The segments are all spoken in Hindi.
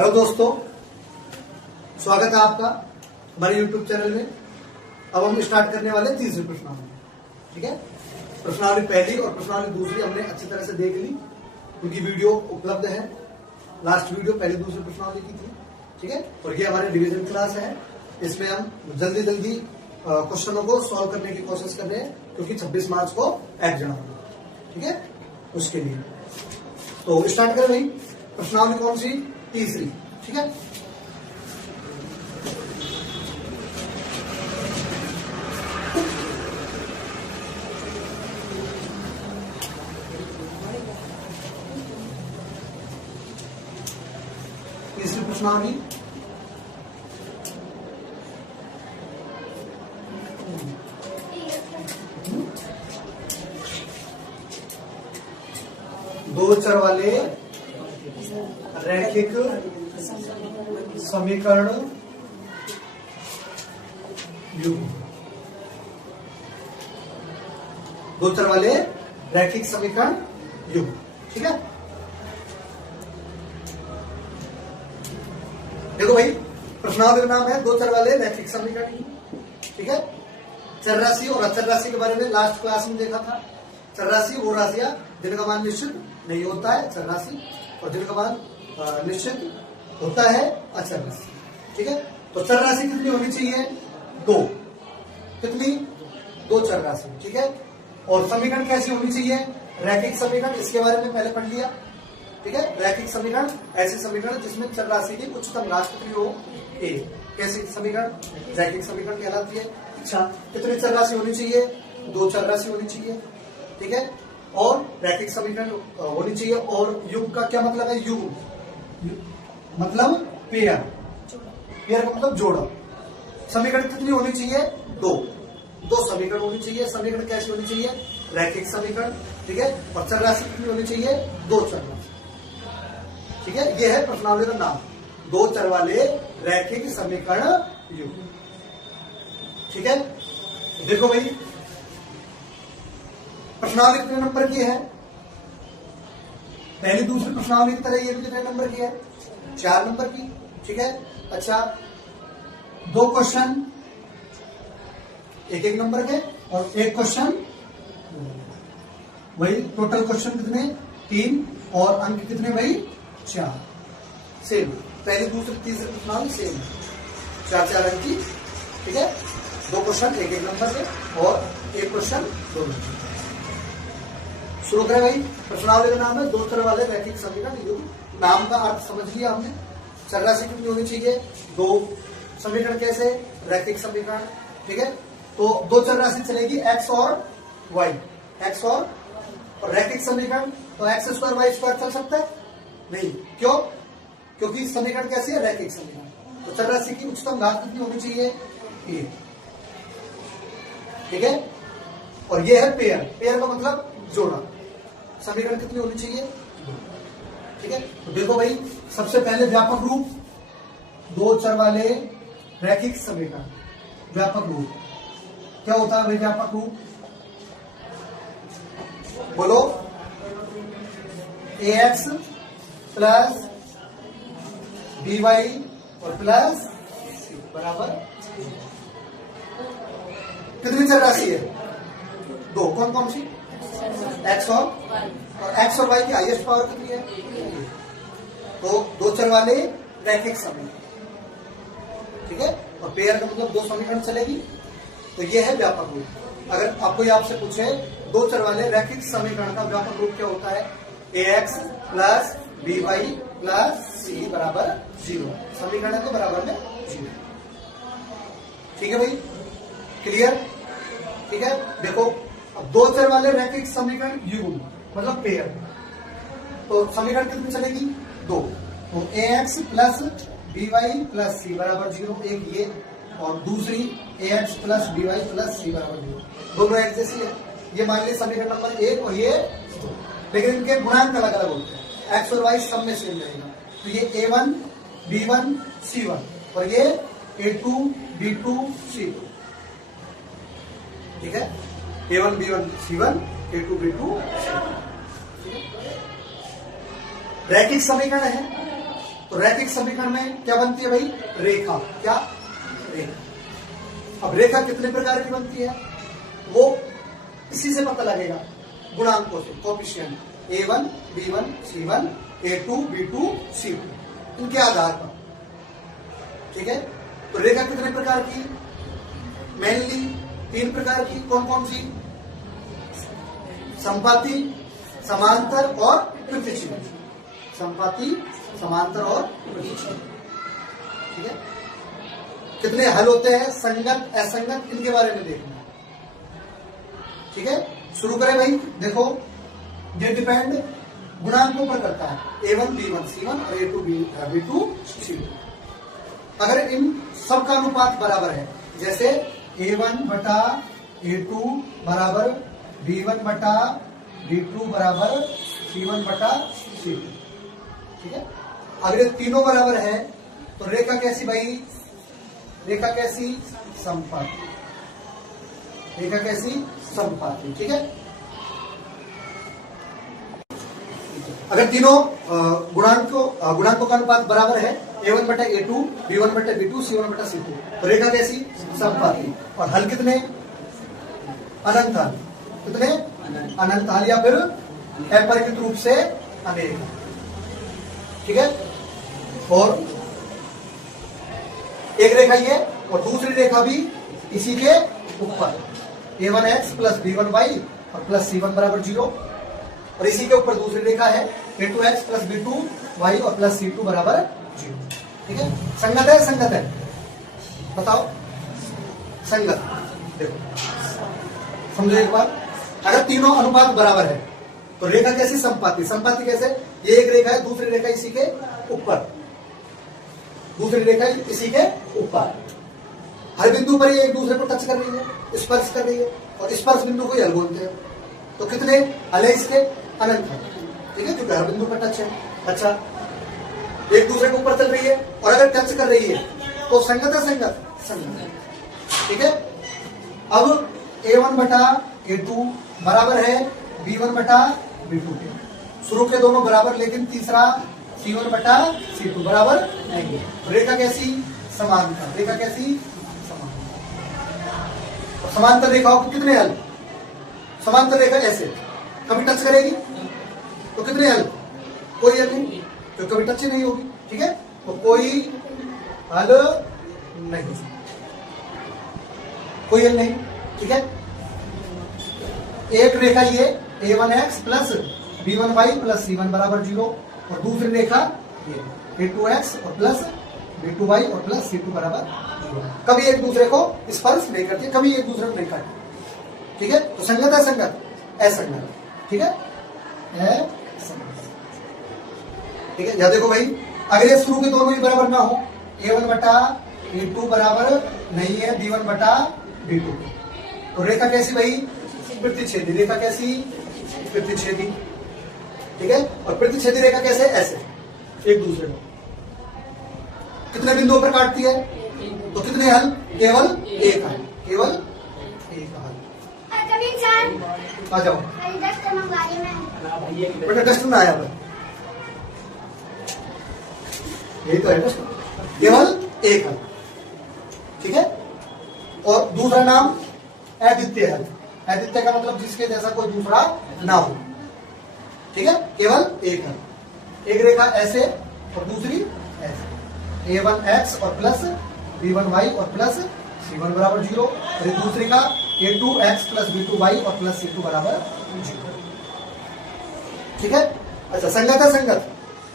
हेलो दोस्तों, स्वागत है आपका हमारे YouTube चैनल में। अब हम स्टार्ट करने वाले तीसरी प्रश्नावली। ठीक है, प्रश्नावली पहली और प्रश्नावली दूसरी हमने अच्छी तरह से देख ली, उनकी वीडियो उपलब्ध है। लास्ट वीडियो पहली दूसरी प्रश्नावली की थी। ठीक है, और ये हमारे डिवीजन क्लास है। इसमें हम जल्दी जल्दी क्वेश्चनों को सॉल्व करने की कोशिश कर रहे हैं, क्योंकि 26 मार्च को एग्जाम है। ठीक है, उसके लिए तो स्टार्ट करें भाई। प्रश्नावली कौन सी? तीसरी। ठीक है, तीसरी प्रश्नावली दो चर वाले रैखिक समीकरण युग्म। दो चर वाले रैखिक समीकरण युग्म। ठीक है, देखो भाई, प्रश्नावली का नाम है दो चर वाले रैखिक समीकरण युग्म। ठीक है, चर राशि और अचर राशि के बारे में लास्ट क्लास में देखा था। चर राशि वो राशियां जिनका मान निश्चित नहीं होता है, चर राशि, और जिनका मान निश्चित होता है, अचर राशि। ठीक है, तो चर राशि कितनी होनी चाहिए? दो। कितनी? दो चर राशि। ठीक है, और समीकरण कैसी होनी चाहिए? रैखिक समीकरण। इसके बारे में पहले पढ़ लिया। ठीक है, रैखिक समीकरण ऐसे समीकरण जिसमें चर राशि की उच्चतम राशि हो ए। कैसी समीकरण? रैखिक समीकरण कहलाती है। अच्छा, कितनी चर राशि होनी चाहिए? दो चर राशि होनी चाहिए। ठीक है, और रैखिक समीकरण होनी चाहिए। और युग्म का क्या मतलब है? युग्म मतलब पेयर। पेयर का मतलब जोड़ा। समीकरण कितनी होनी चाहिए? दो। दो समीकरण होनी चाहिए। समीकरण कैसी होनी चाहिए? रैखिक समीकरण। ठीक है, और चर राशि कितनी होनी चाहिए? दो चर राशि। ठीक है, यह है प्रश्नावली का नाम, दो चर वाले रैखिक समीकरण युग्म। ठीक है, देखो भाई, प्रश्नावली कितने नंबर की है? पहली दूसरी प्रश्नावली की तरह ये भी कितने नंबर की है? 4 नंबर की। ठीक है, अच्छा, दो क्वेश्चन एक एक नंबर के और एक क्वेश्चन, वही टोटल क्वेश्चन कितने? 3, और अंक कितने भाई? 4। सेम, पहली दूसरी तीसरी प्रश्नावली सेम, 4 अंक की। ठीक है, दो क्वेश्चन एक एक नंबर के और एक क्वेश्चन दो नंबर। शुरू करें भाई। प्रश्नावली का नाम है दो चर वाले रैखिक समीकरण युग्म। नाम का अर्थ समझ लिया हमने। चर राशि कितनी होनी चाहिए? दो। समीकरण कैसे? रैखिक समीकरण। ठीक है, तो दो चर राशि चलेगी एक्स और वाई। एक्स और रैखिक समीकरण, तो एक्स स्क्वायर वाई स्क्वायर चल सकता है? नहीं। क्यों? क्योंकि समीकरण कैसी है? रैखिक समीकरण। तो चर राशि की उच्चतम घात कितनी होनी चाहिए? ए। ठीक है, और ये है पेयर। पेयर का मतलब जोड़ा। समीकरण कितनी होनी चाहिए? दो। ठीक है, तो देखो भाई, सबसे पहले व्यापक रूप, दो चर वाले रैखिक समीकरण। व्यापक रूप क्या होता है भाई? व्यापक रूप बोलो। ax प्लस by और प्लस c बराबर कितनी चर राशि है? दो। कौन कौन सी? एक्स और वाई की हाईएस्ट पावर कितनी है? तो दो चर वाले रैखिक समीकरण। ठीक है, और पेयर का मतलब दो समीकरण चलेगी। तो यह है व्यापक रूप। अगर आपको आपसे पूछे दो चर वाले रैखिक समीकरण का व्यापक रूप क्या होता है? ax plus by plus c बराबर 0। समीकरण के बराबर में 0। ठीक है भाई, क्लियर? ठीक है, देखो, अब दो चर वाले रैखिक समीकरण युग्म मतलब पेयर, तो समीकरण कितनी चलेगी? दो। तो ax plus by plus c बराबर 0। एक ये, और दूसरी ax plus by plus c बराबर 0। दोनों एक जैसी है। ये मान लीजिए समीकरण नंबर 1 और ये 2, लेकिन इनके गुणांक अलग अलग होते हैं। x और y सब में सेम रहेगा। तो ये a1 b1 c1 और ये a2 b2 c2। ठीक है, A1 B1 C1 A2 B2 रैखिक समीकरण है। तो रैखिक समीकरण में क्या बनती है भाई? रेखा। क्या? रेखा। अब रेखा कितने प्रकार की बनती है वो इसी से पता लगेगा, गुणांकों से, coefficient A1 B1 C1 A2 B2 C2 इनके आधार पर। ठीक है, तो रेखा कितने प्रकार की? मेनली 3 प्रकार की। कौन कौन सी? संपाती, समांतर और प्रतिच्छेदी। संपाती, समांतर और प्रतिच्छेदी। ठीक है, कितने हल होते हैं, संगत असंगत, इनके बारे में देखना है। ठीक है, शुरू करें भाई। देखो, ये डिपेंड गुणांकों पर करता है, A1 B1 C1 और A2 B2 C2। अगर इन सब का अनुपात बराबर है, जैसे A1 बटा A2 बराबर B1 बटा B2 बराबर C1 बटा C2। ठीक है, अगर ये तीनों बराबर है तो रेखा कैसी भाई? रेखा कैसी? समपाती। रेखा कैसी? समपाती। ठीक है, अगर तीनों गुणांकों का अनुपात बराबर है, A1 बटा A2 B1 बटा B2 C1 बटा C2, तो रेखा कैसी? समपाती। और हल कितने? अनंत हल। कितने? अनंत हल, या फिर अपरिमित रूप से अनेक। ठीक है, और एक रेखा ये और दूसरी रेखा भी इसी के ऊपर, A1x प्लस B1y और प्लस C1 बराबर 0, और इसी के ऊपर दूसरी रेखा है A2x प्लस B2y और प्लस C2 बराबर 0। ठीक है, संगत है? संगत है? बताओ, संगत। देखो, समझो एक बार, अगर तीनों अनुपात बराबर है तो रेखा कैसी? संपाती। संपाती कैसे? ये एक रेखा है, दूसरी रेखा इसी के ऊपर, दूसरी रेखा इसी के ऊपर, हर बिंदु पर ये एक दूसरे को टच कर रही है, स्पर्श कर रही है, और स्पर्श बिंदु को हल बोलते हैं। तो कितने हल है इसके? अनंत है। ठीक है, क्योंकि हर बिंदु पर टच है। अच्छा, एक दूसरे के ऊपर चल रही है, और अगर टच कर रही है तो संगत है? संगत। संगत। ठीक है, अब A1 बटा A2 बराबर है B1 बटा B2 के। शुरू के दोनों बराबर, लेकिन तीसरा C1 बटा C2 बराबर नहीं है। रेखा कैसी? समांतर। रेखा कैसी? समांतर। और समांतर रेखाओं के कितने हल? समांतर रेखा ऐसे कभी टच करेगी तो कितने हल? कोई हल नहीं, तो कभी टच ही नहीं होगी। ठीक है, तो कोई हल नहीं, कोई हल नहीं। ठीक है, एक रेखा ये A1x plus B1y plus C1 बराबर 0, और दूसरी रेखा ये A2x और प्लस B2y और प्लस C2 बराबर 0। कभी एक दूसरे को स्पर्श नहीं करती, कभी एक दूसरे को नहीं काटती। ठीक है, तो संगत है? संगत। असंगत। ठीक है, असंगत। ठीक है, यह देखो भाई, अगर ये शुरू के दोनों ही बराबर ना हो, A1 बटा A2 बराबर नहीं है B1 बटा B2, तो रेखा कैसी भाई? प्रतिच्छेदी। रेखा कैसी? प्रतिच्छेदी। ठीक है, और प्रतिच्छेदी रेखा कैसे? ऐसे एक दूसरे को कितने बिंदुओं पर काटती है? तो कितने हल? केवल एक हल। केवल एक हल। आ जाओ बेटा, डस्ट में आया भाई, यही तो है डस्ट। केवल एक हल। ठीक है, और दूसरा नाम अद्वितीय हल। अद्वितीय का मतलब जिसके जैसा कोई दूसरा ना हो। ठीक है, केवल एक हल। एक रेखा ऐसे और दूसरी ऐसे, A1x और प्लस B1y और प्लस C1 बराबर 0, और एक दूसरी का A2x प्लस B2y और प्लस C2 बराबर 0। ठीक है, अच्छा, संगत है? संगत।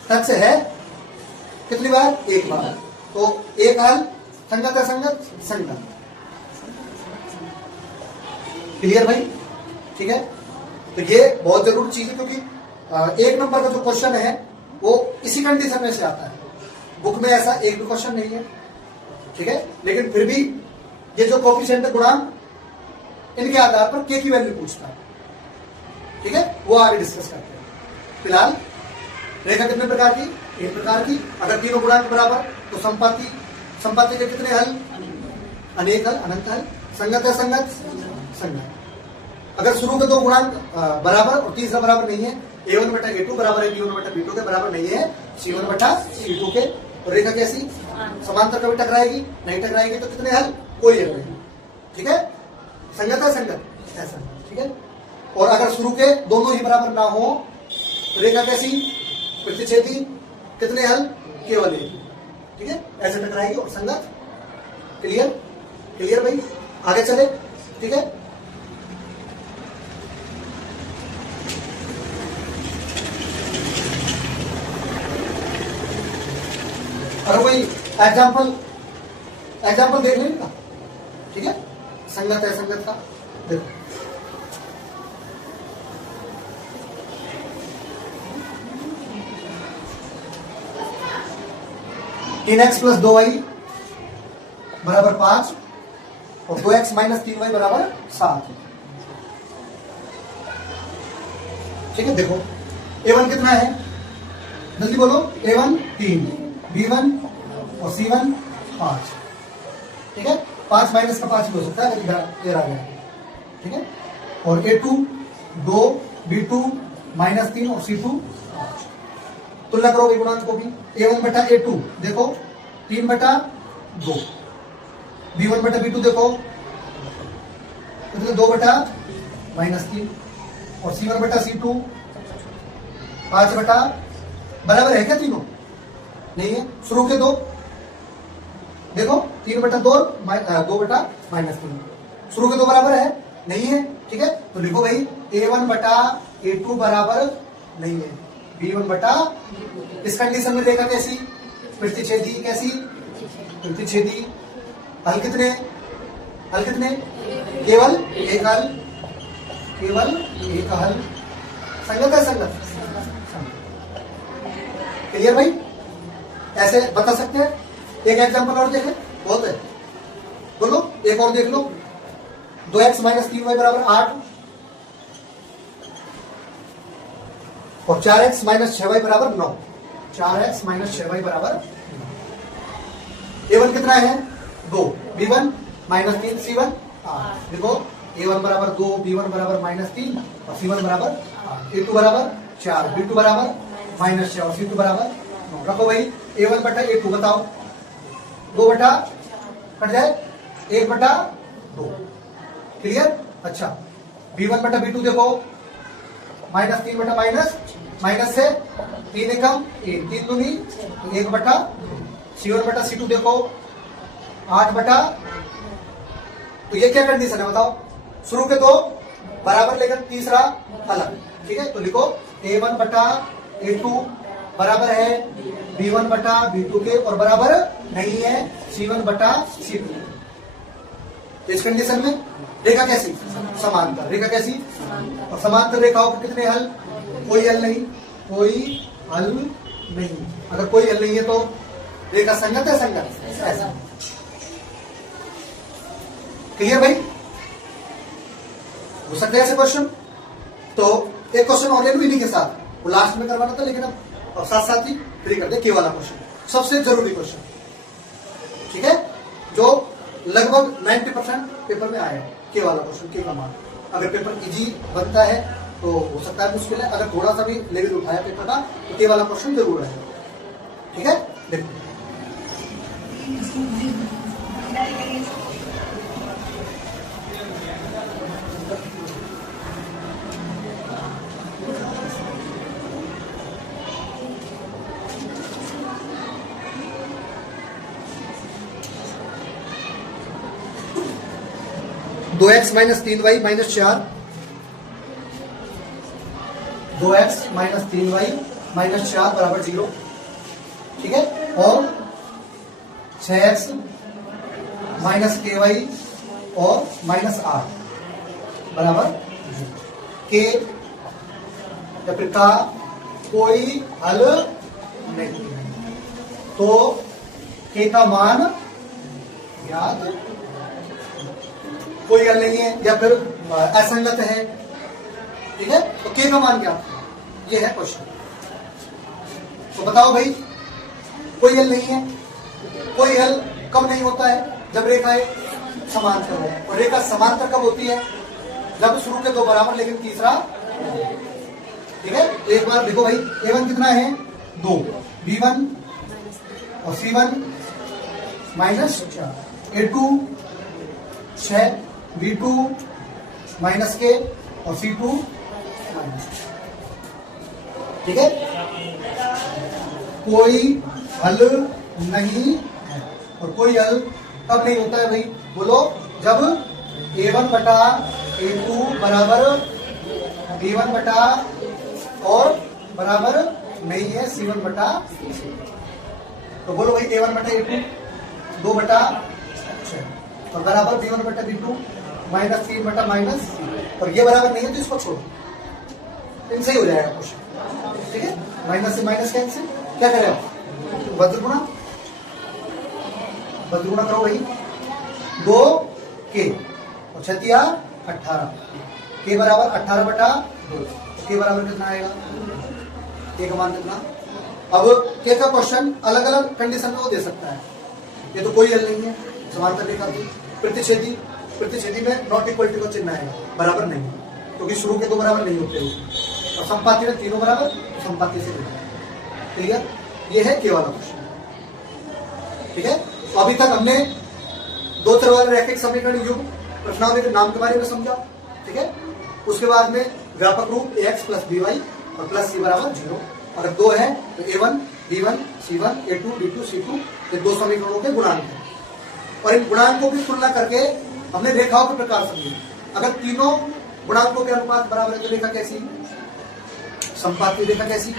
टच है कितनी बार? एक बार, तो एक हल। संगत है? संगत। संगत। क्लियर भाई? ठीक है, तो ये बहुत जरूरी चीज है, क्योंकि एक नंबर का जो क्वेश्चन है वो इसी कंडीशन में से आता है। बुक में ऐसा एक भी क्वेश्चन नहीं है। ठीक है, लेकिन फिर भी ये जो कोएफिशिएंट गुणांक, इनके आधार पर के की वैल्यू पूछता है। ठीक है, वो आगे डिस्कस करते हैं। फिलहाल रेखा कितने प्रकार की? एक प्रकार की। अगर तीनों गुणांक बराबर तो संपाती। संपाती के कितने हल? अनेक हल, अनंत हल। संगत है? संगत। संगत। अगर शुरू के दो गुणांक बराबर और तीसरा बराबर नहीं है, a1 बटा a2 बराबर है b1 बटा b2 के बराबर नहीं है c1 बटा c2 के, और रेखा कैसी समांतर कभी टकराएगी नहीं, टकराएगी तो कितने हल, कोई हल नहीं। ठीक है, संगत है संगत ऐसा। ठीक है, और अगर शुरू के दोनों ही बराबर ना हो तो रेखा कैसी प्रतिच्छेदी, कितने हल, केवल एक। ठीक है, ऐसे टकराएगी और संगत। क्लियर, क्लियर भाई, आगे चले। ठीक है, और वही एग्जाम्पल देख लेंगे ना। ठीक है, संगत है संगत का देखो, तीन एक्स प्लस 2y बराबर 5 और 2x माइनस 3y बराबर 7। ठीक है, देखो a1 कितना है, जल्दी बोलो। a1 3, b1 और c1 5। ठीक है, 5 माइनस का 5 भी हो सकता है लेकिन आ गया। ठीक है, और a2 2, b2 माइनस 3 और c2 5। तुलना करो गुणांक को भी, a1 बटा a2 देखो 3 बटा 2, b1 बटा b2 देखो कितने 2 बटा माइनस 3, और c1 बटा c2 5 बटा, बराबर है क्या तीनों, नहीं है। शुरू के दो देखो 3 बटा 2, 2 बटा माइनस 3, शुरू के दो बराबर है नहीं है। ठीक है, तो लिखो भाई a1 बटा a2 बराबर नहीं है b1 बटा। इस कंडीशन में रेखा कैसी प्रतिच्छेदी, कैसी प्रतिच्छेदी। हल कितने, हल कितने, केवल एक हल, केवल एक हल। संगत है संगत। क्लियर भाई, ऐसे बता सकते हैं। एक एग्जांपल और देखें, बहुत है, बोलो एक और देख लो। 2x माइनस 3y बराबर 8 और 4x माइनस 6y बराबर 9। 4x माइनस 6y बराबर, a1 कितना है 2, b1 माइनस 3 c1 8। देखो a1 बराबर 2, b1 बराबर माइनस 3 और c1 बराबर 8, a2 बराबर 4, b2 बराबर माइनस 6 और c2 बराबर 9। रखो भाई a1 बटा a2 बताओ, 2 बटा कट जाए 1 बटा 2। क्लियर, अच्छा b1 बटा b2 देखो माइनस 3 बटा माइनस, माइनस से 3 एकम 1, 3 दूनी 1 बटा, c1 बटा c2 देखो 8 बटा। तो ये क्या कंडीशन है बताओ, शुरू के दो बराबर लेकर तीसरा अलग। ठीक है, तो लिखो a1 बटा a2 बराबर है b1 बटा b2 के और बराबर नहीं है c1 बटा c2। इस कंडीशन में रेखा कैसी समांतर, रेखा कैसी और समांतर रेखाओं के कितने हल, कोई हल नहीं, कोई हल नहीं। अगर कोई हल नहीं है तो रेखा संगत है संगत ऐसा। क्लियर भाई, हो सकते हैं ऐसे क्वेश्चन। तो एक क्वेश्चन और ले लो इन्हीं के साथ, वो लास्ट में करवाना था लेकिन अब और साथ साथ ही फ्री कर दे के वाला क्वेश्चन, सबसे जरूरी क्वेश्चन। ठीक है, जो लगभग 90% पेपर में आया है, के वाला क्वेश्चन, के का मान। अगर पेपर इजी बनता है तो हो सकता है मुश्किल है, अगर थोड़ा सा भी लेवल उठाया पेपर का तो के वाला क्वेश्चन जरूर है। ठीक है, देखो 2x minus 3y minus 4, 2x minus 3y minus 4 बराबर 0। ठीक है, और 6x माइनस ky और माइनस 8 बराबर के या फिर का कोई हल नहीं। तो के का मान याद, कोई हल नहीं है या फिर असंगत है। ठीक है, तो के का मान क्या, ये है क्वेश्चन। तो बताओ भाई, कोई हल नहीं है। कोई हल कब नहीं होता है, जब रेखाएं समांतर हो। और रेखा समांतर कब होती है, जब शुरू के दो बराबर लेकिन तीसरा, ठीक है। एक बार देखो भाई, a1 कितना है 2, b1 और c1 minus a2 6, b2 minus के और c2 माइनस, ठीक है। कोई हल नहीं है, और कोई हल कब नहीं होता है भाई, बोलो, जब a1 बटा a2 बराबर b1 बटा और बराबर नहीं है c1 बटा c2। तो बोलो भाई a1 बटा a2 2 बटा 6 और बराबर b1 बटा b2 माइनस 3 बटा माइनस c, और ये बराबर नहीं है तो इसको छोड़ो, इनसे ही हो जाएगा क्वेश्चन, ठीक है। माइनस से माइनस कैंसिल, क्या करें आप, बद्रगुणा करो भाई, 2 के और 6 18, के बराबर 18 बटा 2, के बराबर कितना आएगा, के का मान कितना। अब के का क्वेश्चन अलग अलग कंडीशन में वो दे सकता है, ये तो कोई हल नहीं है, समांतर रेखा की प्रतिच्छेदी में नॉट इक्वलिटी का चिन्ह आएगा, बराबर नहीं, क्योंकि शुरू के दो बराबर नहीं होते, और संपाती में तीनों बराबर, संपाती से क्लियर। ये है के वाला क्वेश्चन, ठीक है। तो अभी तक हमने दो चर वाले रैखिक समीकरण युग प्रश्नावली के नाम के बारे में समझा, ठीक है। उसके बाद में व्यापक रूप ax प्लस by और प्लस c बराबर 0, और दो है तो a1 b1 c1 a2 b2 c2, ये दो समीकरणों के गुणांक हैं, और इन गुणांकों की तुलना करके हमने रेखाओं के प्रकार समझे। अगर तीनों गुणांकों के अनुपात बराबर है तो रेखा कैसी, संपाती रेखा कैसी,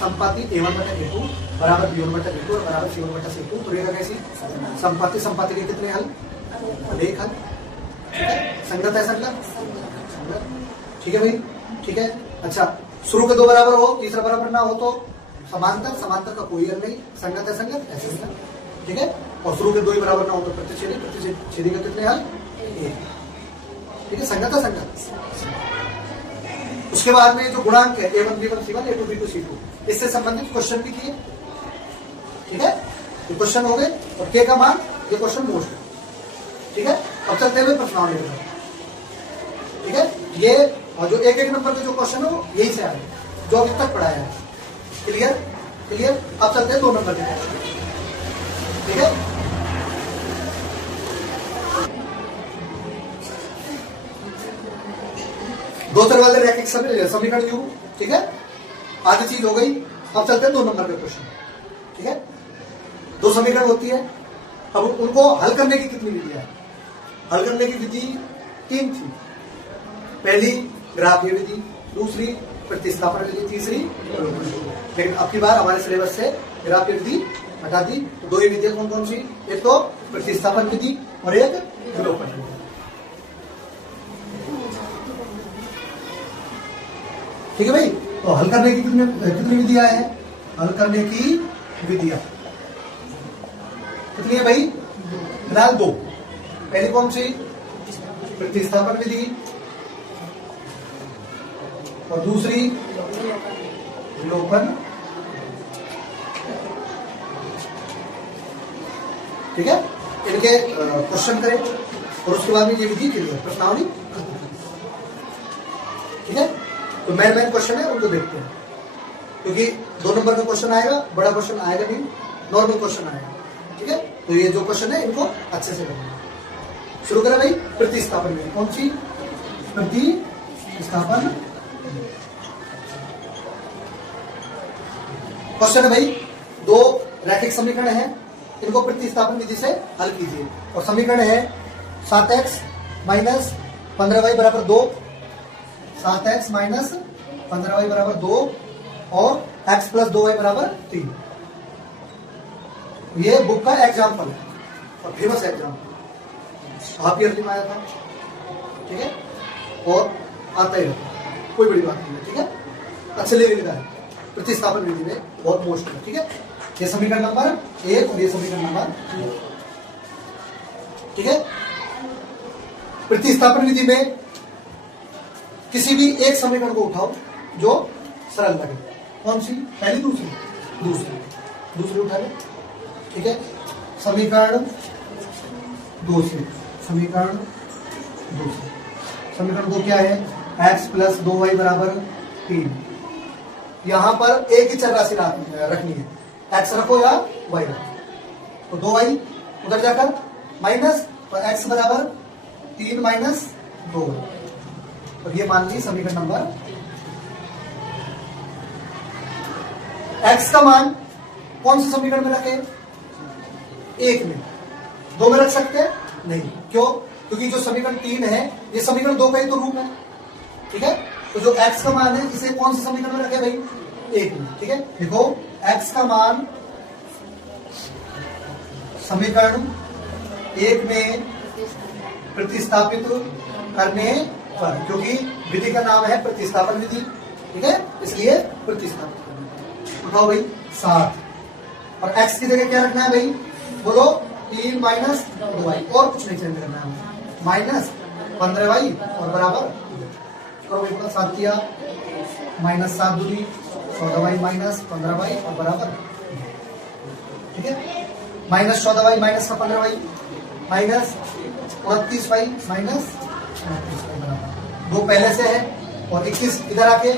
संपाती a1 बटा a2 बराबर b1 बटा b2 और बराबर c1 बटा c2, तो रेखा कैसी, संपाती के कितने हल, एक हल, संगत है, संगत, ठीक है भाई, ठीक है। अच्छा, शुरू के दो बराबर हो, तीसरा बराबर ना हो तो समांतर का कोई हल नहीं, संगत है, संगत ऐसे ही, ठीक है। और शुरू के दो ही बराबर ना हो तो प्रतिच्छेदी के कितने हल, एक, ठीक है, संगत है, संगत। उसके बाद में जो गुणांक है a1 b1 c1 a2 b2 c2, इससे संबंधित क्वेश्चन भी किए, ठीक है, ये क्वेश्चन हो गए, और के का मान, ये क्वेश्चन मोस्ट है, ठीक है। अब चलते हुए प्रश्नावली में, ठीक है। ये और जो एक नंबर के जो क्वेश्चन है वो यही से आए जो अभी तक पढ़ाया है, क्लियर। अब चलते हैं 2 नंबर के क्वेश्चन, ठीक है। दो चर वाले रैखिक समीकरण युग, ठीक है, आधी चीज हो गई। अब चलते हैं 2 नंबर के क्वेश्चन, ठीक है। 2 समीकरण होती है, अब उनको हल करने की कितनी विधि है, हल करने की विधि 3 थी। पहली ग्राफीय विधि, दूसरी प्रतिस्थापन विधि, तीसरी, लेकिन अब की बार हमारे सिलेबस से ग्राफीय विधि हटा दी, तो 2 ही विधियां कौन कौन सी, एक तो प्रतिस्थापन विधि और एक विलोपन विधि, ठीक है भाई। तो हल करने की कितनी विधियां हैं, हल करने की विधियां कितनी है भाई, फिलहाल 2। पहली कौन सी, प्रतिस्थापन विधि, और दूसरी विलोपन, ठीक है। इनके क्वेश्चन करें और उसके बाद में ये विधि क्लियर, प्रश्नावली, ठीक है। तो मेन क्वेश्चन है उनको देखते हैं, क्योंकि 2 नंबर का क्वेश्चन आएगा, बड़ा क्वेश्चन आएगा नहीं, नॉर्मल क्वेश्चन आएगा, ठीक है। तो ये जो क्वेश्चन है इनको अच्छे से करना। शुरू करें भाई, प्रतिस्थापन विधि, कौन सी, प्रतिस्थापन क्वेश्चन है भाई। 2 रैखिक समीकरण है, इनको प्रतिस्थापन विधि से हल कीजिए, और समीकरण है 7x माइनस 15y बराबर 2, 7x माइनस 15y बराबर 2 और x प्लस 2y बराबर 3। ये बुक का एग्जाम्पल है और फेमस एग्जाम्पल, हाफ ईयरली में आया था, ठीक है, और आता ही रहता, कोई बड़ी बात नहीं है, ठीक है। अच्छे लेवल का है, प्रतिस्थापन विधि में बहुत मोस्ट है, ठीक है। ये समीकरण नंबर 1 और ये समीकरण नंबर 2, ठीक है। प्रतिस्थापन विधि में किसी भी एक समीकरण को उठाओ जो सरल लगे, कौन सी, पहली, दूसरी उठा ले, ठीक है। समीकरण 2 से समीकरण 2 क्या है, x प्लस 2y बराबर 3। यहां पर एक ही चर राशि रखनी है, x रखो या y रखो। तो 2y उधर जाकर माइनस, तो x बराबर 3 माइनस 2y। और ये मान ली समीकरण नंबर। x का मान कौन से समीकरण में रखे, 1 में। 2 में रख सकते हैं नहीं, क्यों, क्योंकि जो समीकरण 3 है ये समीकरण 2 का ही तो रूप है, ठीक है। तो जो x का मान है इसे कौन से समीकरण में रखे भाई, 1 में, ठीक है। देखो x का मान समीकरण 1 में प्रतिस्थापित करने पर, क्योंकि विधि का नाम है प्रतिस्थापन विधि, ठीक है, इसलिए प्रतिस्थापित करना। उठाओ भाई 7, और x की जगह क्या रखना है भाई, बोलो 3 माइनस 2y, और कुछ नहीं चेंज करना है, माइनस 15y और बराबर करो भाई, पूरा 7 किया, माइनस 7 दूनी 14y माइनस 15y और बराबर, ठीक है। माइनस 14y माइनस का 15y minus 29y minus 29y बराबर 2 पहले से है, और 21 इधर आके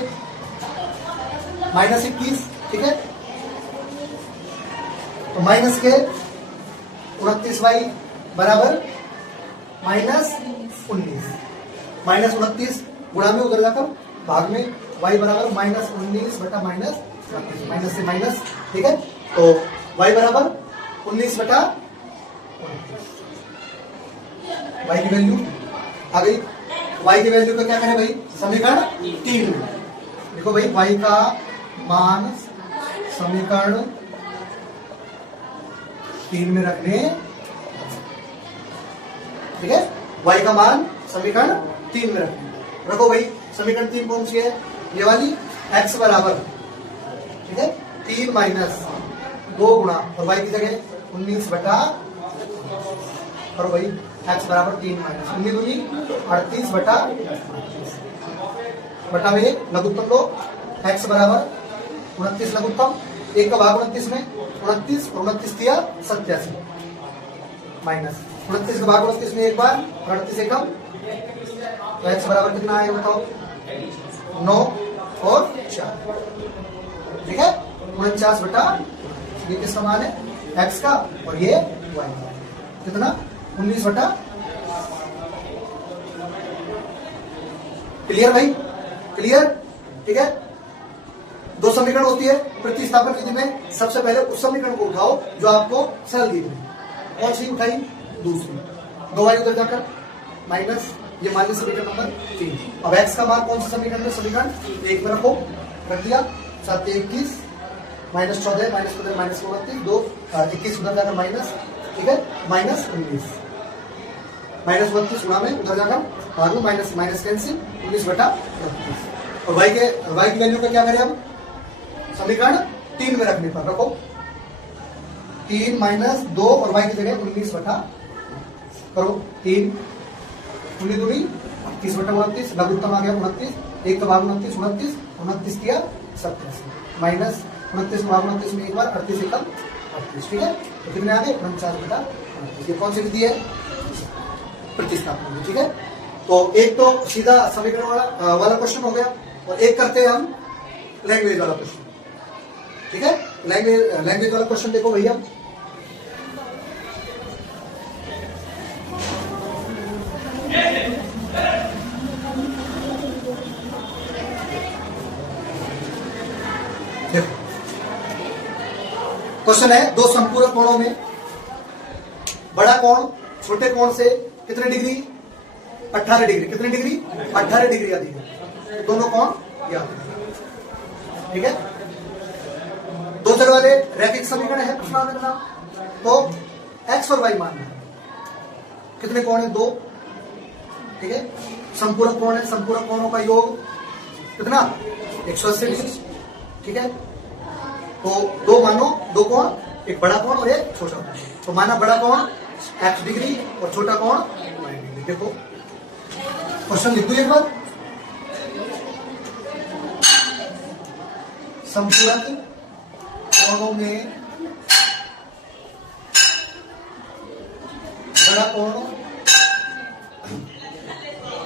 माइनस 21, ठीक है। तो माइनस के 29y बराबर माइनस 19, माइनस 29 गुणा में उधर जाकर भाग में y बराबर माइनस 19 बटा माइनस 29, माइनस से माइनस, ठीक है। तो y बराबर 19 बटा 29, y की वैल्यू आ गई। y की वैल्यू का क्या करें भाई, समीकरण 3 में देखो भाई, y का मान समीकरण 3 में रखने, ठीक है। y का मान समीकरण 3 में रखो भाई। समीकरण 3 कौन सी है, ये वाली, x बराबर, ठीक है, 3 माइनस 2 गुणा, और y की जगह 19 बटा, करो भाई, x बराबर 3 माइनस 19 दूनी 38 बटा भाई लघुत्तम लो, x बराबर 29 लघुत्तम, 1 का भाग 29 में 29, और 29 दिया 87 माइनस 29 का भाग 29 में एक बार, 38 एकम, तो x बराबर कितना आएगा बताओ, 9 और 4, ठीक है। 49 बटा, ये किसका मान है, x का, और ये y का, कितना 19 बटा। क्लियर भाई, क्लियर, ठीक है। 2 समीकरण होती है प्रतिस्थापन विधि में, सबसे पहले उस समीकरण को उठाओ जो आपको सरल दी गई, कौन सी उठाई, दूसरी, 2y उधर जाकर माइनस, ये मान ली समीकरण नंबर 3। अब x का मान कौन सा समीकरण में, समीकरण 1 में रखो, रख दिया, 7 21 माइनस 14 माइनस 15 माइनस 29 2 21 उधर जाकर माइनस, ठीक है, माइनस 19, माइनस 32 गुणा में उधर जाकर भाग में माइनस माइनस कैंसिल, 19 बटा 32। और y की वैल्यू का क्या करें हम, समीकरण 3 में रखने पर रखो, 3 माइनस 2 और y की जगह 19 बटा, करो 3 19 दूनी 30 बटा 29, लघुत्तम आ गया 29, 1 का भाग 29, 29 किया 87 माइनस 29 का भाग 29 में एक बार 38 एकम 38, ठीक है। तो कितने आ गए, 49 बटा 38। ये कौन सी विधि है, प्रतिस्थापन, ठीक है। तो एक तो सीधा समीकरण वाला क्वेश्चन हो गया, और एक करते हैं हम लैंग्वेज वाला क्वेश्चन, ठीक है। लैंग्वेज वाला क्वेश्चन देखो भैया, क्वेश्चन है, 2 संपूरक कोणों में बड़ा कोण छोटे कोण से कितने डिग्री, 18 डिग्री, कितने डिग्री, 18 डिग्री अधिक है, दोनों कोण याद, ठीक है। 2 चर वाले रैखिक समीकरण है प्रश्नावली का नाम, तो x और y मानना है, कितने कोण है, 2, ठीक है। संपूरक कोण है, संपूरक कोणों का योग कितना, 180 डिग्री, ठीक है। तो 2 मानो, 2 कोण, एक बड़ा कोण और एक छोटा कोण, तो माना बड़ा कोण x डिग्री और छोटा कोण y डिग्री। देखो क्वेश्चन लिख दो एक बार, संपूरक कोणों में बड़ा कोण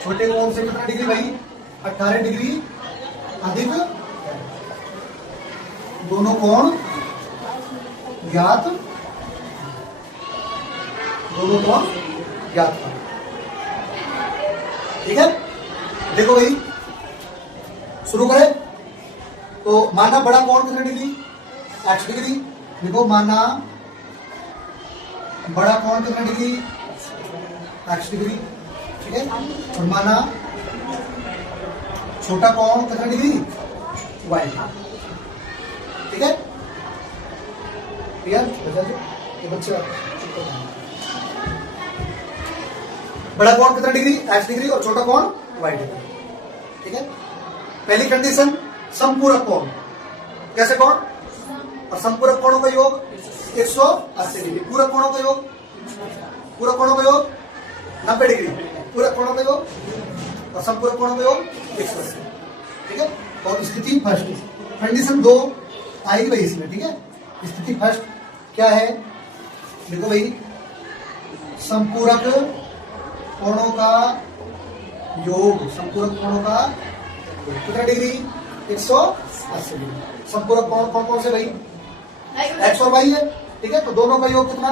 छोटे कोण से कितना डिग्री भाई 18 डिग्री अधिक दोनों कोण ज्ञात करो। ठीक है, देखो भाई शुरू करें। तो माना बड़ा कोण कितना डिग्री x डिग्री। देखो माना बड़ा कोण कितना डिग्री x डिग्री। ठीक है, और माना छोटा कोण कितना डिग्री y। ठीक है, क्लियर? ये बच्चे बड़ा कोण कितना डिग्री x डिग्री और छोटा कोण y डिग्री। ठीक है, पहली कंडीशन समपूरक कोण। कैसे कोण? और समपूरक कोणों का योग 180 डिग्री। पूरक कोणों का योग 90 डिग्री। पूरक कोणों का योग और समपूरक कोणों का योग 180। ठीक है, और स्थिति फर्स्ट कंडीशन 2 आई भाई इसमें। ठीक है, स्थिति फर्स्ट क्या है? देखो भाई समपूरक कोणों का योग, समपूरक कोणों का कितना डिग्री 180 डिग्री। समपूरक कोण कौन कौन से भाई x और y है। ठीक है, तो दोनों का योग कितना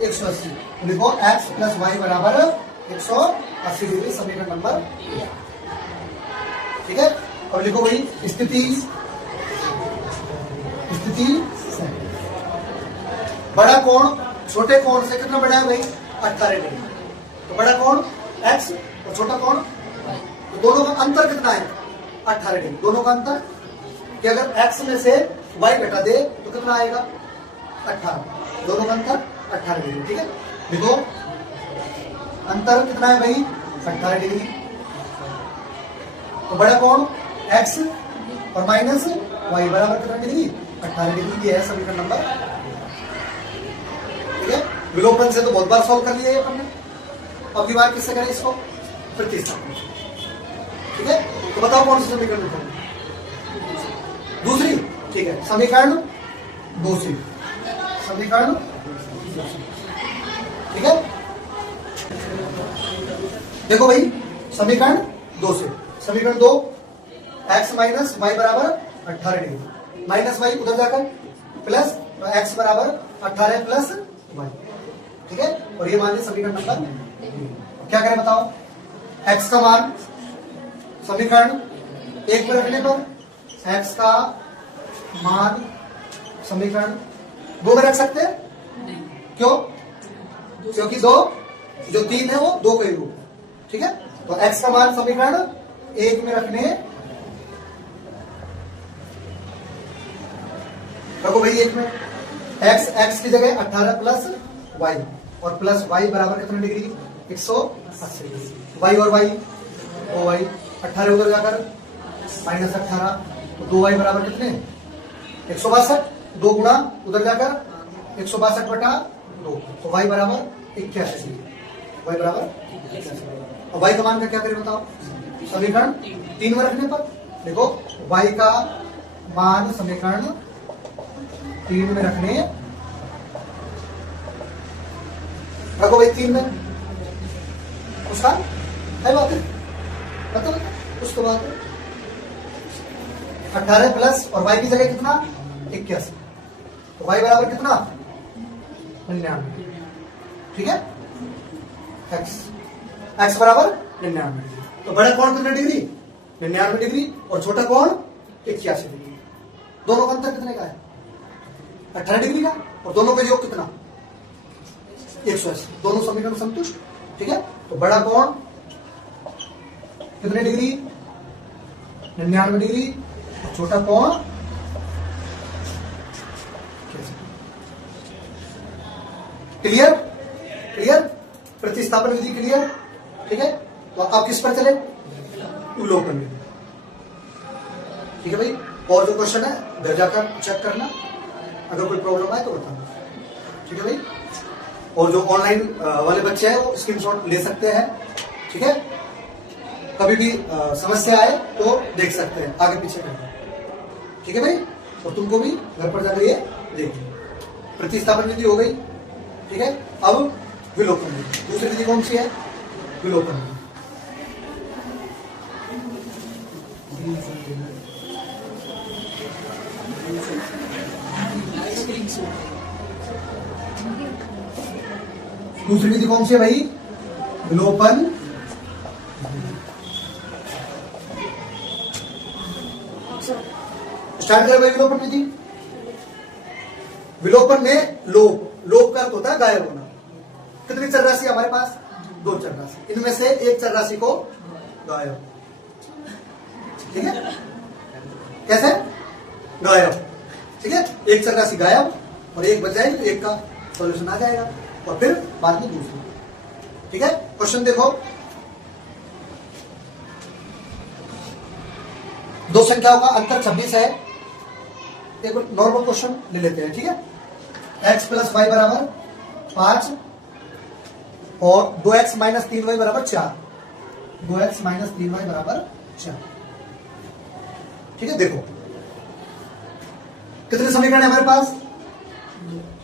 180। लिखो x प्लस y बराबर 180 डिग्री, समीकरण नंबर। ठीक है, और लिखो भाई स्थिति बड़ा कोण छोटे कोण से कितना बड़ा है भाई 18 डिग्री। तो बड़ा कोण x और छोटा कोण, तो दोनों का अंतर कितना है 18 डिग्री। दोनों का अंतर कि अगर x में से y घटा दे तो कितना आएगा 18। दोनों का अंतर 18 डिग्री। ठीक है, देखो अंतर कितना है भाई 18 डिग्री। तो बड़ा कोण x और माइनस y बराबर कितना डिग्री 18 डिग्री। ये है समीकरण नंबर। ठीक है, विलोपन से तो बहुत बार सॉल्व कर लिया है अपन ने। अब की बार किससे करें इसको? प्रतिस्थापन। ठीक है, तो बताओ कौन सा समीकरण लिखा? दूसरी। ठीक है, समीकरण दूसरी। समीकरण ठीक है, देखो भाई समीकरण 2 से। समीकरण 2 x माइनस वाई बराबर 18 डिग्री। माइनस वाई उधर जाकर प्लस x बराबर 18 प्लस वाई। ठीक है, और ये मान लीजिए समीकरण नंबर। क्या करें बताओ? x का मान समीकरण 1 पर रखने पर x का मान समीकरण 2 में रख सकते हैं। क्यों? क्योंकि 2 जो 3 है वो 2 का ही रूप है। ठीक है, तो x का मान समीकरण 1 में रखने रखो भाई 1 में। x की जगह 18 प्लस y और प्लस y बराबर कितने डिग्री 180 डिग्री। y और y 2y 18 उधर जाकर माइनस 18 तो 2y बराबर कितने 162। 2 गुणा उधर जाकर 162 बटा 2 तो y बराबर 81 डिग्री। y बराबर 81। और y का मान का क्या करें बताओ? समीकरण 3 में रखने पर देखो y का मान समीकरण 3 में रखने रखो भाई 3 में। उसका है बात है बताओ उसके बाद 18 प्लस और y की जगह कितना 81 तो y बराबर कितना 99। ठीक है, x बराबर 99। तो बड़ा कोण कितने डिग्री 99 डिग्री और छोटा कोण 81 डिग्री। दोनों का अंतर कितने का है 18 डिग्री का, और दोनों का योग कितना 180। दोनों समीकरण संतुष्ट। ठीक है, तो बड़ा कोण कितने डिग्री 99 डिग्री और छोटा कोण क्लियर। क्लियर, प्रतिस्थापन विधि क्लियर। ठीक है, तो आप किस पर चले विलोपन विधि। ठीक है भाई, और जो क्वेश्चन है घर जाकर चेक करना, अगर कोई प्रॉब्लम आए तो बताना। ठीक है भाई, और जो ऑनलाइन वाले बच्चे हैं वो स्क्रीनशॉट ले सकते हैं। ठीक है, कभी भी समस्या आए तो देख सकते हैं, आगे पीछे करना। ठीक है भाई, और तुमको भी घर पर जाकर ये देखिए। प्रतिस्थापन विधि हो गई। ठीक है, अब विलोपन विधि। दूसरी विधि कौन सी है विलोपन विधि। दूसरी विधि कौन सी है भाई? विलोपन। स्टार्ट करें भाई विलोपन विधि। विलोपन में लोप का अर्थ होता है गायब होना। कितनी चरराशि हमारे पास? 2 चरराशि। इनमें से एक चरराशि को गायब। ठीक है, कैसे गायब? ठीक है, एक चरराशि गायब और एक बच जाएगी तो एक का सॉल्यूशन आ जाएगा और फिर बाद में दूसरी। ठीक है, क्वेश्चन देखो। दो संख्याओं का अंतर 26 है। एक नॉर्मल क्वेश्चन ले लेते हैं। ठीक है, x प्लस वाई बराबर 5 और 2x माइनस 3y बराबर 4। 2x माइनस 3y बराबर 4। ठीक है, देखो कितने समीकरण है हमारे पास?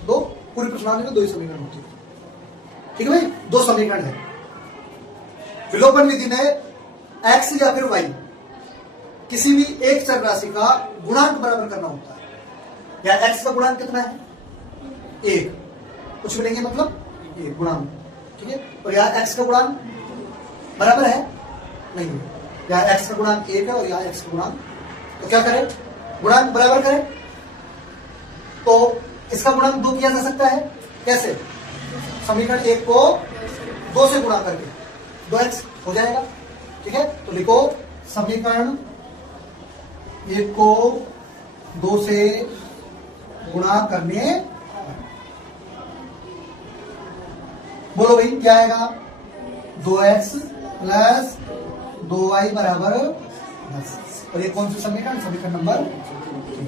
2। पूरी प्रश्नावली में 2 ही समीकरण होते हैं। ठीक है भाई, 2 समीकरण है। विलोपन विधि में x या फिर y किसी भी एक चर राशि का गुणांक बराबर करना होता है। या x का गुणांक कितना है? 1। कुछ भी नहीं है, मतलब 1 गुणांक। ठीक है, और यहाँ x का गुणांक बराबर है नहीं है। यहाँ x का गुणांक 1 है और यहाँ x का गुणांक, तो क्या करें? गुणांक बराबर करें। तो इसका गुणांक 2 किया जा सकता है। कैसे? समीकरण 1 को 2 से गुणा करके 2x हो जाएगा। ठीक है, तो लिखो समीकरण 1 को 2 से गुणा करने, बोलो भाई क्या आएगा? 2x प्लस 2y बराबर 10। और ये कौन सी समीकरण? समीकरण नंबर 3।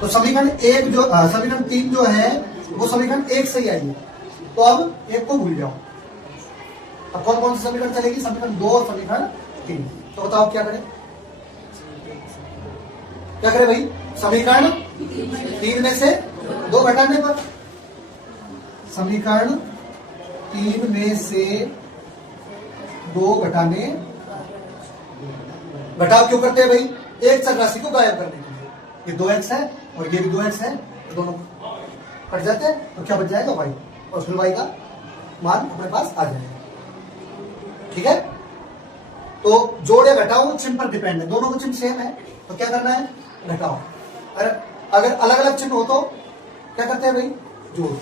तो समीकरण 1 जो समीकरण 3 जो है वो समीकरण 1 से ही आई है। तो अब 1 को भूल जाओ। अब कौन कौन सी समीकरण चलेगी? समीकरण 2 और समीकरण 3। तो बताओ क्या करें? क्या करें भाई? समीकरण 3 में से 2 घटाने पर, समीकरण 3 में से 2 घटाने, घटाव क्यों करते हैं भाई? एक चर राशि को गायब करने के लिए। ये 2x है और ये भी 2x है, तो दोनों कट जाते हैं, तो क्या बच जाएगा? y। और फिर y का मान अपने पास आ जाएगा। ठीक है, तो जोड़ या घटाओ चिन्ह पर डिपेंड है। दोनों को चिन्ह सेम है, तो क्या करना है? घटाओ। अगर अलग अलग चिन्ह हो तो क्या करते हैं भाई? जोड़।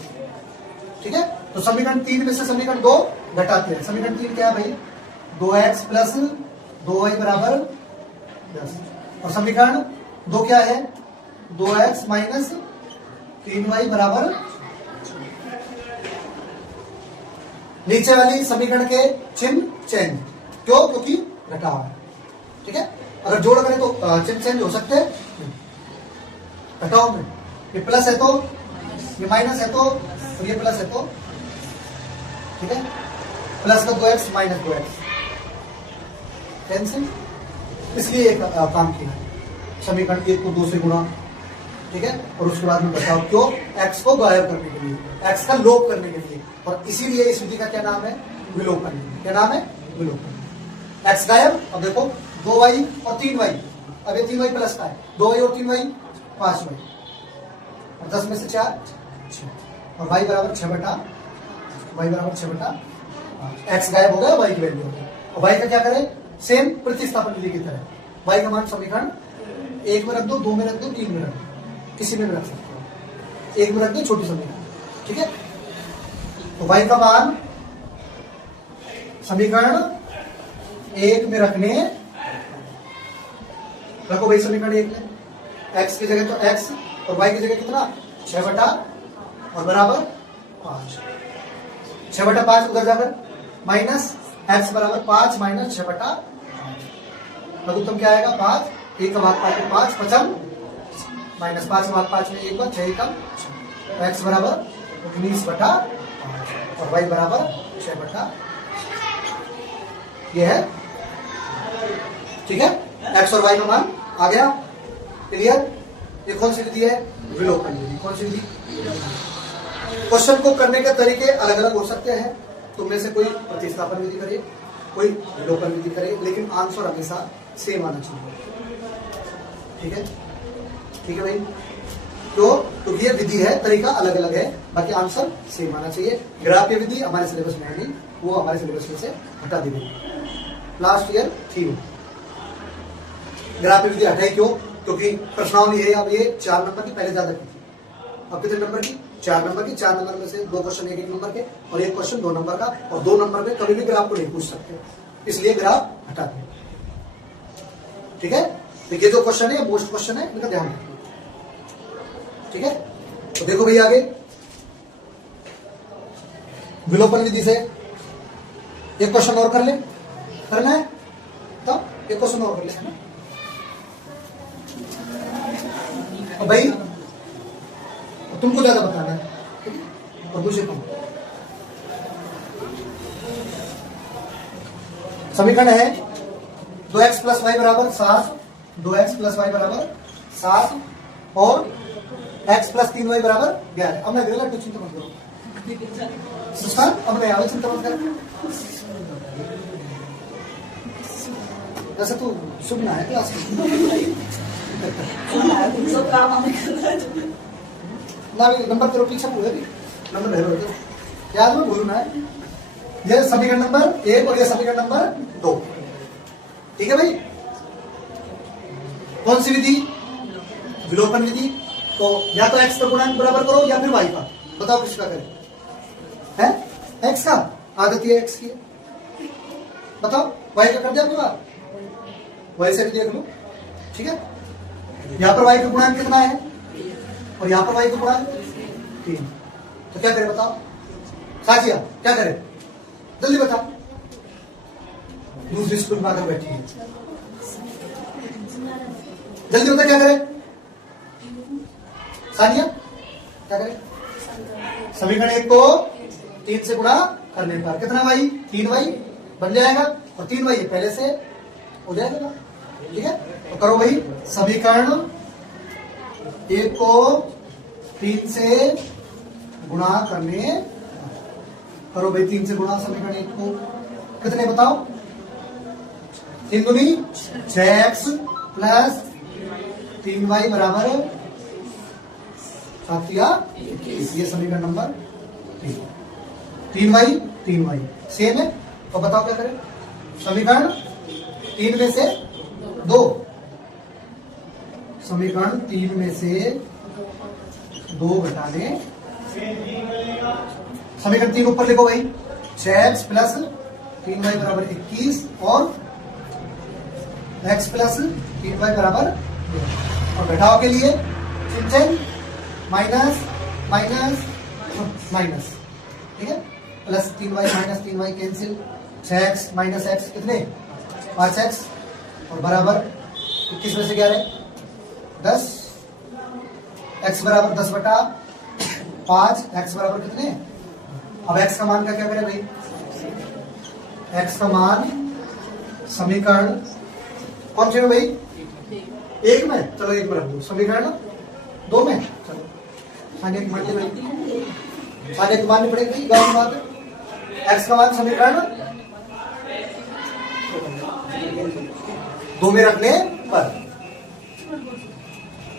ठीक है, तो समीकरण 3 में से समीकरण 2 घटाते हैं। समीकरण 3 क्या है भाई? 2x प्लस 2y बराबर 10। और समीकरण 2 क्या है? 2x माइनस 3y बराबर। नीचे वाली समीकरण के चिन्ह चेंज, क्यों? क्योंकि घटाव है। ठीक है, अगर जोड़ करें तो चिन्ह चेंज हो सकते हैं। घटाओ में ये प्लस है तो ये माइनस है तो, और ये प्लस है तो, ठीक है, प्लस का 2x माइनस 2x कैंसिल। इसलिए एक काम किया समीकरण 1 को 2 से गुणा। ठीक है, और उसके बाद में बताओ क्यों? x को गायब करने के लिए, x का लोप करने के लिए। और इसीलिए इस विधि का क्या नाम है? विलोपन। क्या नाम है? विलोपन। x गायब। अब देखो 2y और 3y, अब ये 3y प्लस का है, 2y और 3y 5y, और 10 में से 4 6, और y बराबर 6 बटा, y बराबर 6 बटा, x गायब हो गया, y की वैल्यू हो गई। और y का क्या करें? सेम प्रतिस्थापन विधि की तरह y का मान समीकरण 1 में रख दो, 2 में रख दो, 3 में रख दो, किसी में भी रख सकते हो। 1 में रख दो छोटी समीकरण। ठीक है, तो y का मान समीकरण 1 में रखने, रखो भाई समीकरण 1 में, x की जगह तो x और y की जगह कितना? 6 बटा और बराबर 5। 6 बटा 5 उधर जाकर माइनस x बराबर 5 माइनस 6 बटा 5। लघुत्तम क्या आएगा? 5। 1 का भाग 5 5 पचम, माइनस 5 का भाग 5 में 1 बार 6 एकम, x बराबर 19 बटा 5 और y बराबर 6 बटा। ये है। ठीक है, x और y का मान आ गया। क्लियर? ये कौन सी विधि है? विलोपन विधि। कौन सी विधि? क्वेश्चन को करने के तरीके अलग अलग हो सकते हैं, तुम में से कोई प्रतिस्थापन विधि करिए, कोई विलोपन विधि करे, लेकिन आंसर हमेशा सेम आना चाहिए। ठीक है, ठीक है भाई। तो ये विधि है, तरीका अलग अलग है, बाकी आंसर सेम आना चाहिए। ग्राफ विधि हमारे सिलेबस में है नहीं, वो हमारे सिलेबस में से हटा दी गई, लास्ट ईयर थी वो। ग्राफ विधि हटाई क्यों? क्योंकि प्रश्नावली है अब ये 4 नंबर की, पहले ज्यादा की थी। अब कितने नंबर की? 4 नंबर की। 4 नंबर में से 2 क्वेश्चन 1 नंबर के और 1 क्वेश्चन 2 नंबर का, और 2 नंबर में कभी भी ग्राफ को नहीं पूछ सकते, इसलिए ग्राफ हटा दें। ठीक है, तो ये जो क्वेश्चन है मोस्ट क्वेश्चन है, इनका ध्यान रखिए। ठीक है, तो देखो भैया आगे विलोपन विधि से एक क्वेश्चन और कर ले, करना है तो एक क्वेश्चन और कर ले, है ना। और भाई तुमको ज्यादा बताना है, ठीक है, और मुझे कम। समीकरण है 2x + y = 7, 2x + y = 7 और x + 3y = 11। अब मैं अगला कुछ चिंता मत करो सुस्तान, अब मैं आगे चिंता मत कर। वैसे तू शुभ ना है क्लास में ना, नंबर तेरे पीछे पूरे भी नंबर है, याद में भूलना है। ये समीकरण नंबर 1 और ये समीकरण नंबर 2। ठीक है भाई, कौन सी विधि? विलोपन विधि। तो या तो x का गुणांक बराबर करो या फिर y का, बताओ किसका करें? है x का, आदत ये x की है, बताओ y का कर दिया पूरा, y से भी देख लो। ठीक है, यहां पर y का गुणांक कितना है और यहां पर y का गुणांक 3, तो क्या करें बताओ? साजिया क्या करें, जल्दी बताओ। दूसरी स्कूल में आकर बैठी है, जल्दी बता क्या करें? सानिया क्या करें? समीकरण 1 को 3 से गुणा करने पर कितना y? 3y बन जाएगा, और 3y पहले से हो जाएगा। ठीक है, तो करो भाई, समीकरण 1 को 3 से गुणा करने, करो भाई 3 से गुणा समीकरण 1 को, कितने बताओ? 3 दूनी 6x + 3y = 7 या 21। ये समीकरण नंबर 3y 3y सेम है, तो बताओ क्या करें? समीकरण 3 में से 2, समीकरण 3 में से 2 घटाने, समीकरण 3 ऊपर लिखो भाई, 6x + 3y = 21 और x + 3y = 2, और घटाव के लिए चिन्ह माइनस माइनस माइनस। ठीक है, +3y - 3y cancel, 6x - x कितने? 5x, और बराबर 21 में से 11 10, x = 10/5, x = कितने? अब x का मान का क्या करें भाई? x का मान समीकरण कौन से में भाई? 1 में, चलो 1 में रख दो, समीकरण 2 में, चलो आगे मानते भाई, आगे माननी पड़ेगी गाँव की बात है। x का मान समीकरण 2 में रखने पर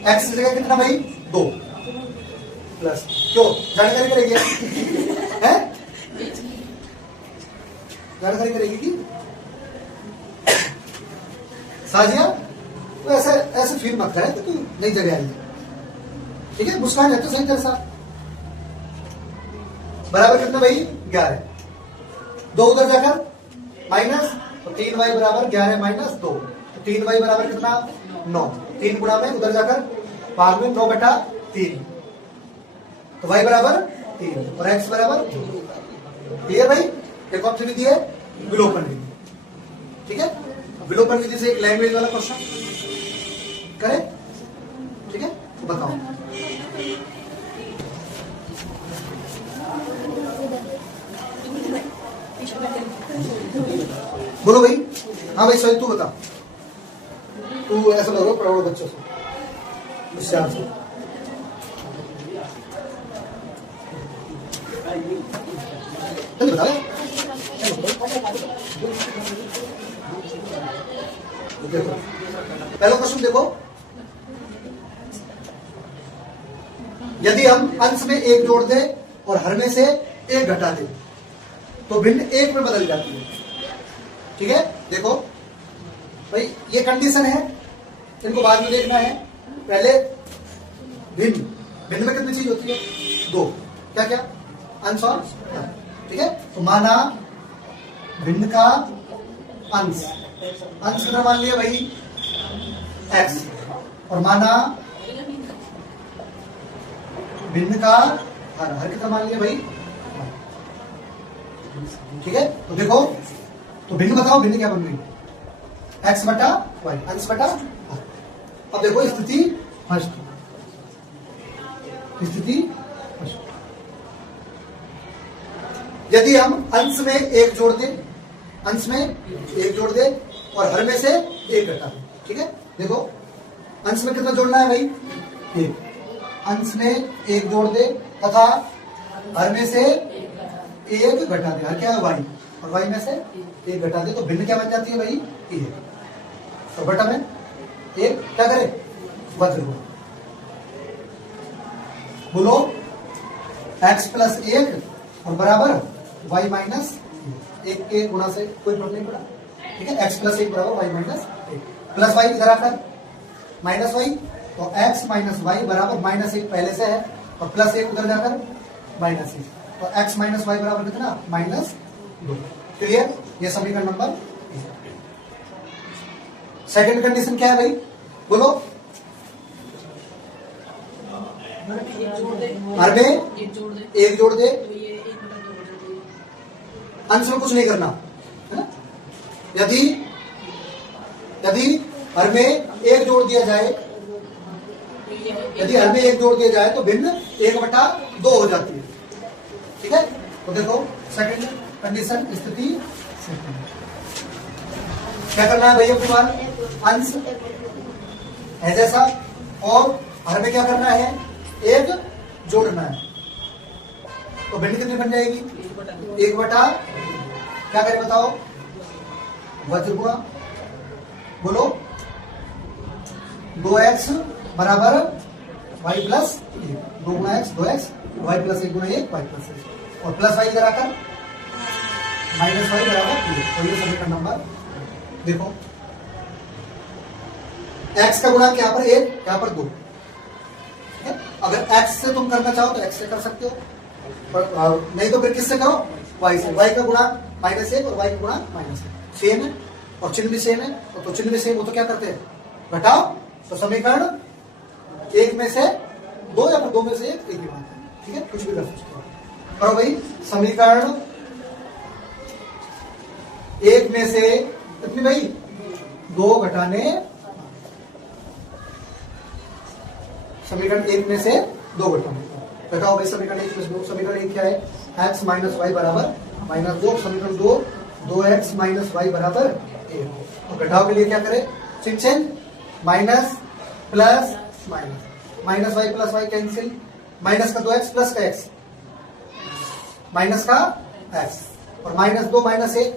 x की जगह कितना भाई? 2 प्लस, क्यों जानकारी करेगी है? जानकारी करेगी कि साजिया तो ऐसे फील मत करे कि तू नई जगह आई है। ठीक है, मुस्कान है तो सही तरह सा, बराबर कितना भाई? 11, 2 उधर जाकर माइनस, तो 3y = 11 - 2, तो 3y = कितना? 9, 3 गुणा में उधर जाकर बाद में 9/3, तो y = 3 और x = क्लियर भाई? ये कौन सी विधि है? विलोपन विधि। ठीक है, विलोपन विधि से एक लैंग्वेज वाला क्वेश्चन करें। ठीक है, तो बताओ बोलो भाई। हाँ भाई सही, तू बता, तू ऐसा लग रहा प्रौढ़ बच्चों से, होशियार से। जल्दी बता। देखो पहला क्वेश्चन देखो, यदि हम अंश में एक जोड़ दे और हर में से एक घटा दे तो भिन्न एक में बदल जाती है। ठीक है, देखो भाई ये कंडीशन है, इनको बाद में देखना है। पहले भिन्न, भिन्न में कितनी चीज होती है? दो, क्या क्या? अंश और हर। ठीक है, तो माना भिन्न का अंश, अंश कितना मान लिया भाई? x, और माना भिन्न का हर, हर कितना मान लिया भाई? ठीक है, तो देखो, तो भिन्न बताओ, भिन्न क्या बन गई? x बटा y, अंश बटा हर। अब देखो स्थिति फर्स्ट, स्थिति फर्स्ट, यदि हम अंश में एक जोड़ दे, अंश में एक जोड़ दे और हर में से एक घटा दे। ठीक है, देखो अंश में कितना जोड़ना है भाई? एक, अंश में एक जोड़ दे तथा हर में से एक घटा दे। हर क्या है? y, और y में से एक घटा दे तो भिन्न क्या बन जाती है भाई? एक, तो बटा में एक क्या करे? वज्र को बोलो x प्लस एक और बराबर y माइनस एक के गुणा से कोई फर्क नहीं पड़ा। ठीक है, x प्लस एक बराबर y माइनस एक, प्लस y इधर आकर माइनस y, तो x माइनस y बराबर माइनस एक पहले से है और प्लस एक उधर जाकर माइनस एक, तो x माइनस y बराबर कितना? माइनस दो। क्लियर, ये समीकरण नंबर। सेकंड कंडीशन क्या है भाई? बोलो, हर में एक जोड़ दे, अंश में कुछ नहीं करना है ना। यदि यदि हर में एक जोड़ दिया जाए, यदि हर में एक जोड़ दिया जाए तो भिन्न एक बटा दो हो जाती है। ठीक है, तो देखो सेकंड कंडीशन, स्थिति सेकंड, क्या करना है भैया? कुमार अंश है जैसा और हर में क्या करना है? एक जोड़ना है, तो भिन्न कितनी बन जाएगी? एक बटा क्या करें बताओ? वज्र गुणा, बोलो 2x बराबर y प्लस एक, 2 गुणा x 2x, y प्लस एक गुणा एक y प्लस एक, और प्लस y इधर आकर माइनस y बराबर 2। तो ये समीकरण नंबर। देखो x का गुणा क्या पर? एक, क्या पर? दो। अगर x से तुम करना चाहो तो x से कर सकते हो, पर नहीं तो फिर किससे करो? y से। y का गुणा माइनस एक और y का गुणा माइनस एक, सेम है और चिन्ह भी सेम है, तो चिन्ह भी सेम हो तो क्या करते हैं? घटाओ। तो समीकरण एक में से दो या फिर दो में से एक ही बात है। ठीक है, कुछ भी कर सकते हो। करो भाई, समीकरण एक में से कितनी भाई? दो घटाने, समीकरण एक में से दो घटाने, घटाओ भाई समीकरण एक में से दो। समीकरण एक क्या है? x माइनस वाई बराबर माइनस दो, समीकरण दो 2x माइनस वाई बराबर एक। तो घटाव के लिए क्या करें? चिन्ह minus plus minus, minus Y plus Y cancel, minus का 2x प्लस का x, माइनस का x, और माइनस 2 माइनस 1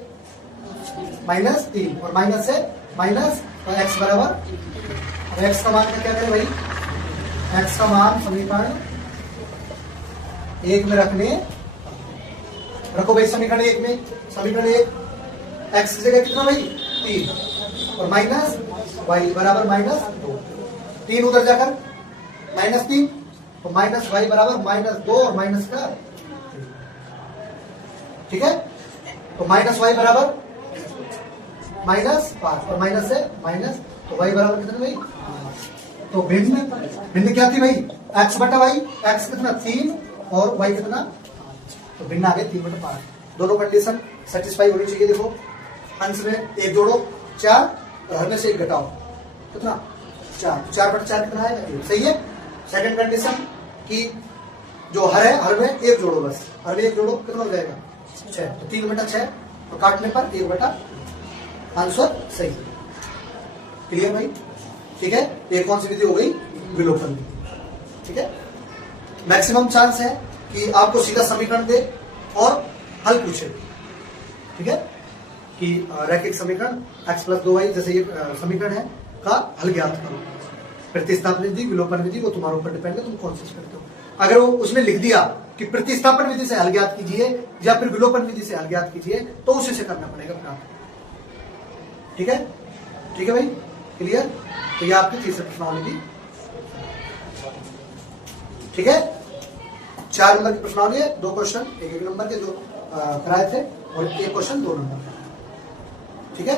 माइनस 3, और माइनस से माइनस, तो x बराबर, अब x का मान क्या करें भाई? x का मान समीकरण एक में रखने, रखो भाई समीकरण एक में, समीकरण एक x की जगह कितना भाई? 3, और माइनस y बराबर माइनस 2, 3 उधर जाकर माइनस 3, तो माइनस y बराबर माइनस 2 और माइनस का, ठीक है, तो माइनस y बराबर माइनस 5 और माइनस से माइनस, तो y बराबर कितना भाई? तो भिन्न, भिन्न क्या थी भाई? x बटा y, x कितना? 3 और y कितना? तो भिन्न आ गए 3 बटा 5। दोनों कंडीशन सेटिस्फाई होनी चाहिए। देखो अंश में एक जोड़ो 4 और हर में से एक घटाओ, कितना? 4, 4 बटा 4 कितना है? सही है। सेकंड कंडीशन कि जो हर है, हर में एक जोड़ो, बस हर में एक जोड़ो, कितना हो जाएगा? 6, तो 3 बटा 6, तो काटने पर 1 बटा, आंसर सही। क्लियर भाई? ठीक है, एक कौन सी विधि हो गई? विलोपन विधि। ठीक है, मैक्सिमम चांस है कि आपको सीधा समीकरण दे और हल पूछे। ठीक है। कि रैखिक समीकरण x+2y जैसे ये समीकरण है का हल ज्ञात करो। प्रतिस्थापन विधि, विलोपन विधि, वो तुम्हारे ऊपर डिपेंड है, तुम कौन सी करते हो। अगर वो उसने लिख दिया कि प्रतिस्थापन विधि से हल ज्ञात कीजिए या फिर विलोपन विधि से हल ज्ञात कीजिए, तो उसी से करना पड़ेगा फिर। ठीक है, ठीक है भाई, क्लियर। तो ये आपकी तीसरी प्रश्नावली थी। ठीक है, 4 नंबर की प्रश्नावली है, 2 क्वेश्चन 1-1 नंबर के जो कराए थे और 1 क्वेश्चन 2 नंबर। ठीक है।